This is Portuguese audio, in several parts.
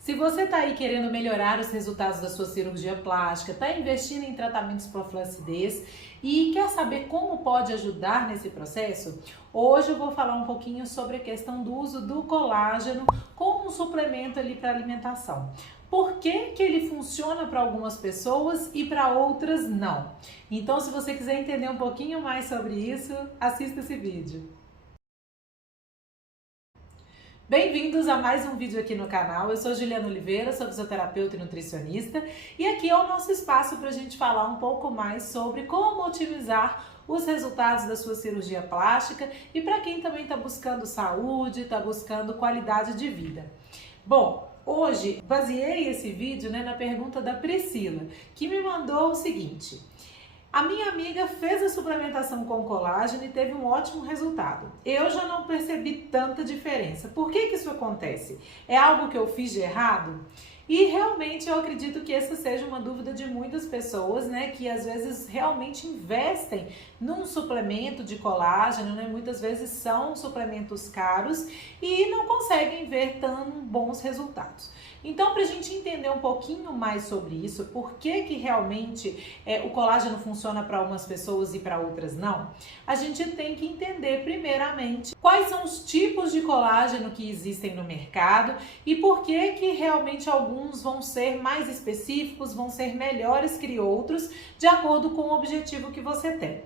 Se você está aí querendo melhorar os resultados da sua cirurgia plástica, está investindo em tratamentos para flacidez e quer saber como pode ajudar nesse processo, hoje eu vou falar um pouquinho sobre a questão do uso do colágeno como um suplemento ali para alimentação. Por que que ele funciona para algumas pessoas e para outras não? Então, se você quiser entender um pouquinho mais sobre isso, assista esse vídeo. Bem-vindos a mais um vídeo aqui no canal. Eu sou Juliana Oliveira, sou fisioterapeuta e nutricionista e aqui é o nosso espaço para a gente falar um pouco mais sobre como otimizar os resultados da sua cirurgia plástica e para quem também está buscando saúde, está buscando qualidade de vida. Bom, hoje baseei esse vídeo na pergunta da Priscila, que me mandou o seguinte: a minha amiga fez a suplementação com colágeno e teve um ótimo resultado. Eu já não percebi tanta diferença. Por que que isso acontece? É algo que eu fiz de errado? E realmente eu acredito que essa seja uma dúvida de muitas pessoas, que às vezes realmente investem num suplemento de colágeno, Muitas vezes são suplementos caros e não conseguem ver tão bons resultados. Então, para a gente entender um pouquinho mais sobre isso, por que que realmente o colágeno funciona para umas pessoas e para outras não, a gente tem que entender primeiramente quais são os tipos de colágeno que existem no mercado e por que que realmente alguns vão ser mais específicos, vão ser melhores que outros, de acordo com o objetivo que você tem.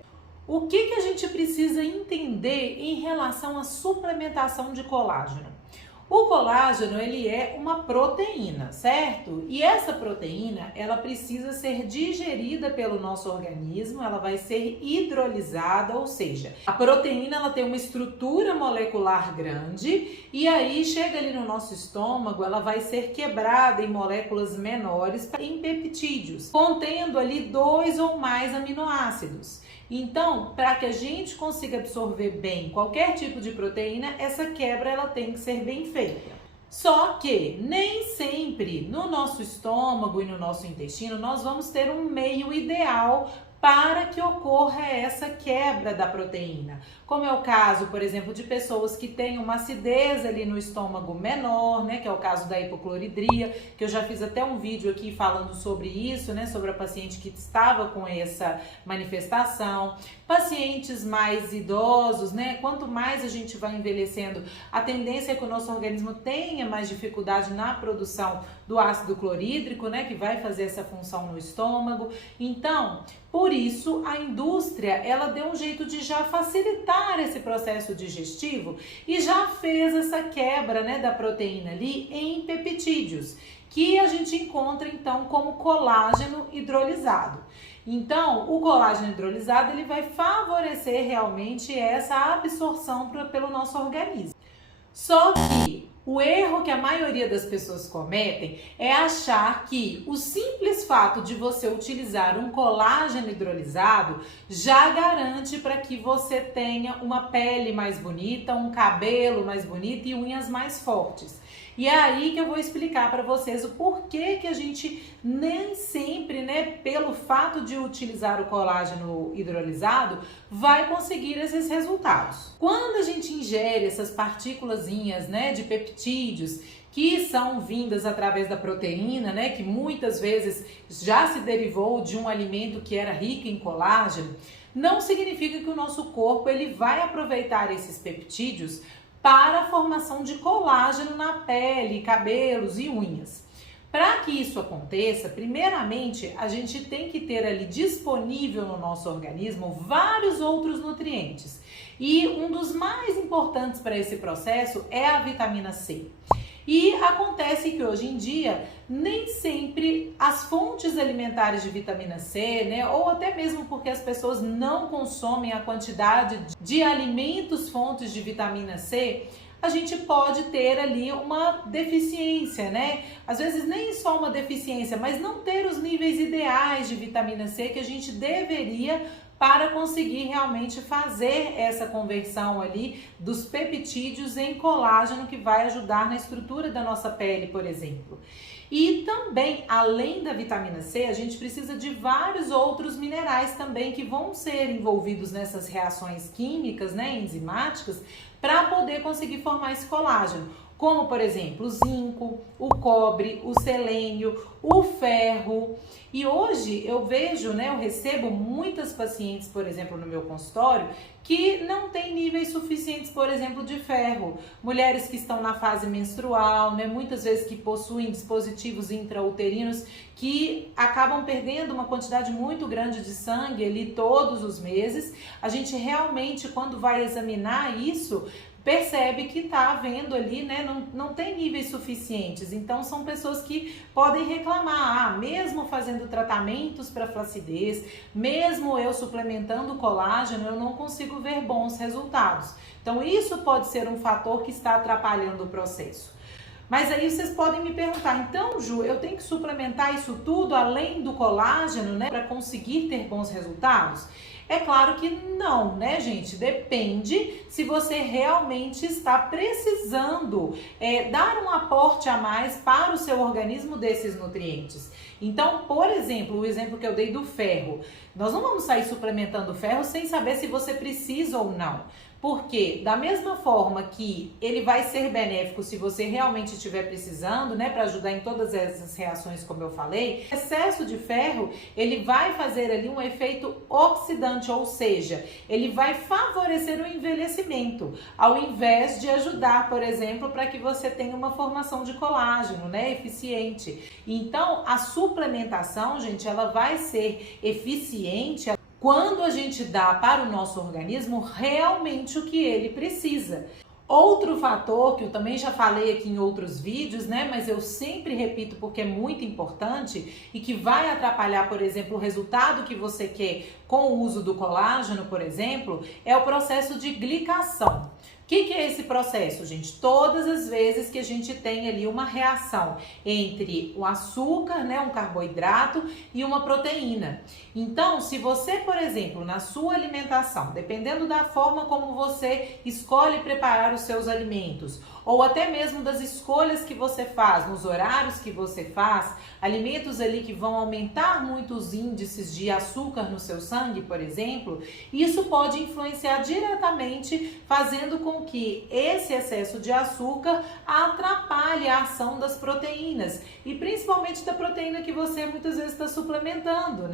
O que que a gente precisa entender em relação à suplementação de colágeno? O colágeno, ele é uma proteína, certo? E essa proteína, ela precisa ser digerida pelo nosso organismo, ela vai ser hidrolisada, ou seja, a proteína ela tem uma estrutura molecular grande e aí chega ali no nosso estômago, ela vai ser quebrada em moléculas menores em peptídeos, contendo ali 2 ou mais aminoácidos. Então, para que a gente consiga absorver bem qualquer tipo de proteína, essa quebra ela tem que ser bem feita. Só que nem sempre no nosso estômago e no nosso intestino nós vamos ter um meio ideal para que ocorra essa quebra da proteína. Como é o caso, por exemplo, de pessoas que têm uma acidez ali no estômago menor, que é o caso da hipocloridria, que eu já fiz até um vídeo aqui falando sobre isso, sobre a paciente que estava com essa manifestação. Pacientes mais idosos, quanto mais a gente vai envelhecendo, a tendência é que o nosso organismo tenha mais dificuldade na produção do ácido clorídrico, que vai fazer essa função no estômago. Então, por isso, a indústria, ela deu um jeito de já facilitar esse processo digestivo e já fez essa quebra, da proteína ali em peptídeos, que a gente encontra então como colágeno hidrolisado. Então, o colágeno hidrolisado, ele vai favorecer realmente essa absorção pelo nosso organismo. Só que o erro que a maioria das pessoas cometem é achar que o simples fato de você utilizar um colágeno hidrolisado já garante para que você tenha uma pele mais bonita, um cabelo mais bonito e unhas mais fortes. E é aí que eu vou explicar para vocês o porquê que a gente nem sempre, pelo fato de utilizar o colágeno hidrolisado, vai conseguir esses resultados. Quando a gente ingere essas partículazinhas, de peptídeos, que são vindas através da proteína, que muitas vezes já se derivou de um alimento que era rico em colágeno, não significa que o nosso corpo ele vai aproveitar esses peptídeos para a formação de colágeno na pele, cabelos e unhas. Para que isso aconteça, primeiramente, a gente tem que ter ali disponível no nosso organismo vários outros nutrientes. E um dos mais importantes para esse processo é a vitamina C. E acontece que hoje em dia nem sempre as fontes alimentares de vitamina C, ou até mesmo porque as pessoas não consomem a quantidade de alimentos fontes de vitamina C, a gente pode ter ali uma deficiência, Às vezes nem só uma deficiência, mas não ter os níveis ideais de vitamina C que a gente deveria para conseguir realmente fazer essa conversão ali dos peptídeos em colágeno que vai ajudar na estrutura da nossa pele, por exemplo. E também, além da vitamina C, a gente precisa de vários outros minerais também que vão ser envolvidos nessas reações químicas, enzimáticas, para poder conseguir formar esse colágeno. como por exemplo o zinco, o cobre, o selênio, o ferro. E hoje eu vejo, eu recebo muitas pacientes, por exemplo, no meu consultório, que não têm níveis suficientes, por exemplo, de ferro. Mulheres que estão na fase menstrual, muitas vezes que possuem dispositivos intrauterinos que acabam perdendo uma quantidade muito grande de sangue ali todos os meses. A gente realmente, quando vai examinar isso, percebe que está havendo ali, não tem níveis suficientes. Então são pessoas que podem reclamar, mesmo fazendo tratamentos para flacidez, mesmo eu suplementando colágeno, eu não consigo ver bons resultados. Então isso pode ser um fator que está atrapalhando o processo. Mas aí vocês podem me perguntar, então Ju, eu tenho que suplementar isso tudo além do colágeno, para conseguir ter bons resultados? É claro que não, gente? Depende se você realmente está precisando dar um aporte a mais para o seu organismo desses nutrientes. Então, por exemplo, o exemplo que eu dei do ferro. Nós não vamos sair suplementando ferro sem saber se você precisa ou não. Porque da mesma forma que ele vai ser benéfico se você realmente estiver precisando, para ajudar em todas essas reações como eu falei, o excesso de ferro, ele vai fazer ali um efeito oxidante, ou seja, ele vai favorecer o envelhecimento, ao invés de ajudar, por exemplo, para que você tenha uma formação de colágeno, eficiente. Então, a suplementação, gente, ela vai ser eficiente quando a gente dá para o nosso organismo realmente o que ele precisa. Outro fator que eu também já falei aqui em outros vídeos, mas eu sempre repito porque é muito importante e que vai atrapalhar, por exemplo, o resultado que você quer com o uso do colágeno, por exemplo, é o processo de glicação. O que é esse processo, gente? Todas as vezes que a gente tem ali uma reação entre o açúcar, um carboidrato e uma proteína. Então, se você, por exemplo, na sua alimentação, dependendo da forma como você escolhe preparar os seus alimentos, ou até mesmo das escolhas que você faz, nos horários que você faz, alimentos ali que vão aumentar muito os índices de açúcar no seu sangue, por exemplo, isso pode influenciar diretamente, fazendo com que esse excesso de açúcar atrapalhe a ação das proteínas, e principalmente da proteína que você muitas vezes está suplementando,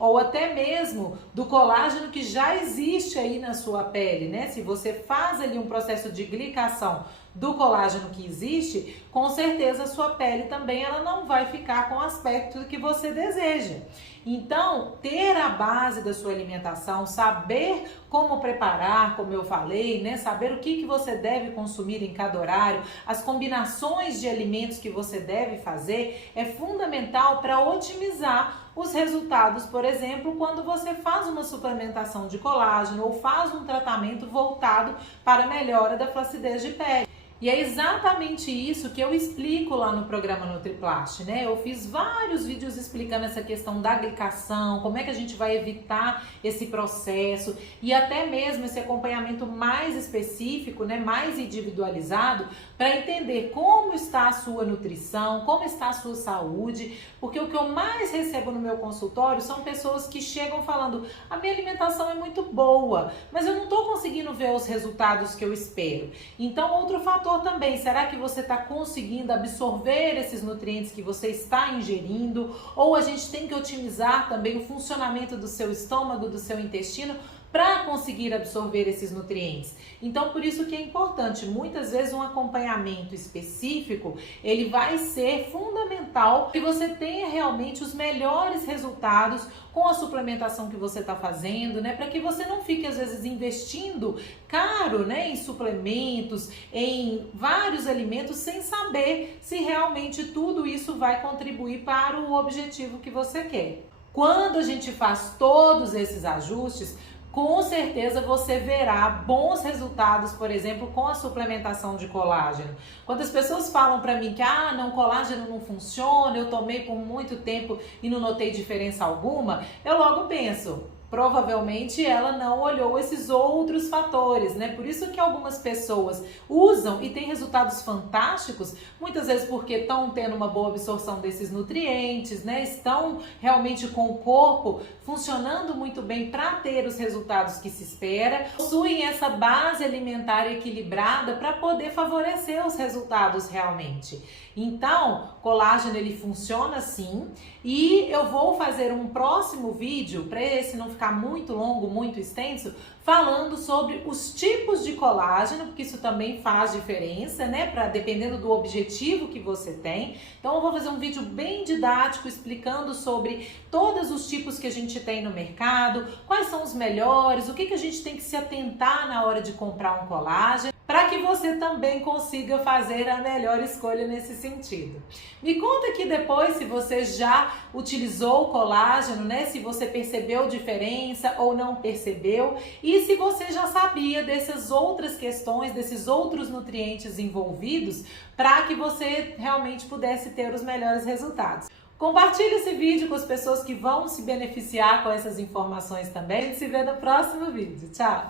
ou até mesmo do colágeno que já existe aí na sua pele, Se você faz ali um processo de glicação do colágeno que existe, com certeza a sua pele também ela não vai ficar com o aspecto que você deseja. Então, ter a base da sua alimentação, saber como preparar, como eu falei, saber o que você deve consumir em cada horário, as combinações de alimentos que você deve fazer, é fundamental para otimizar os resultados, por exemplo, quando você faz uma suplementação de colágeno ou faz um tratamento voltado para a melhora da flacidez de pele. E é exatamente isso que eu explico lá no programa NutriPlast, Eu fiz vários vídeos explicando essa questão da glicação, como é que a gente vai evitar esse processo e até mesmo esse acompanhamento mais específico, mais individualizado, para entender como está a sua nutrição, como está a sua saúde, porque o que eu mais recebo no meu consultório são pessoas que chegam falando: a minha alimentação é muito boa, mas eu não estou conseguindo ver os resultados que eu espero. Então, outro fator também, será que você está conseguindo absorver esses nutrientes que você está ingerindo? Ou a gente tem que otimizar também o funcionamento do seu estômago, do seu intestino, para conseguir absorver esses nutrientes. Então, por isso que é importante, muitas vezes um acompanhamento específico, ele vai ser fundamental que você tenha realmente os melhores resultados com a suplementação que você está fazendo, para que você não fique, às vezes, investindo caro, em suplementos, em vários alimentos, sem saber se realmente tudo isso vai contribuir para o objetivo que você quer. Quando a gente faz todos esses ajustes, com certeza você verá bons resultados, por exemplo, com a suplementação de colágeno. Quando as pessoas falam para mim que colágeno não funciona, eu tomei por muito tempo e não notei diferença alguma, eu logo penso: provavelmente ela não olhou esses outros fatores, né? Por isso que algumas pessoas usam e têm resultados fantásticos, muitas vezes porque estão tendo uma boa absorção desses nutrientes, né? Estão realmente com o corpo funcionando muito bem para ter os resultados que se espera, possuem essa base alimentar equilibrada para poder favorecer os resultados realmente. Então, colágeno ele funciona assim, e eu vou fazer um próximo vídeo, para esse não ficar muito longo, muito extenso, falando sobre os tipos de colágeno, porque isso também faz diferença, né, dependendo do objetivo que você tem. Então eu vou fazer um vídeo bem didático explicando sobre todos os tipos que a gente tem no mercado, quais são os melhores, o que a gente tem que se atentar na hora de comprar um colágeno, para que você também consiga fazer a melhor escolha nesse sentido. Me conta aqui depois se você já utilizou o colágeno, né? Se você percebeu diferença ou não percebeu, e se você já sabia dessas outras questões, desses outros nutrientes envolvidos, para que você realmente pudesse ter os melhores resultados. Compartilhe esse vídeo com as pessoas que vão se beneficiar com essas informações também. A gente se vê no próximo vídeo. Tchau!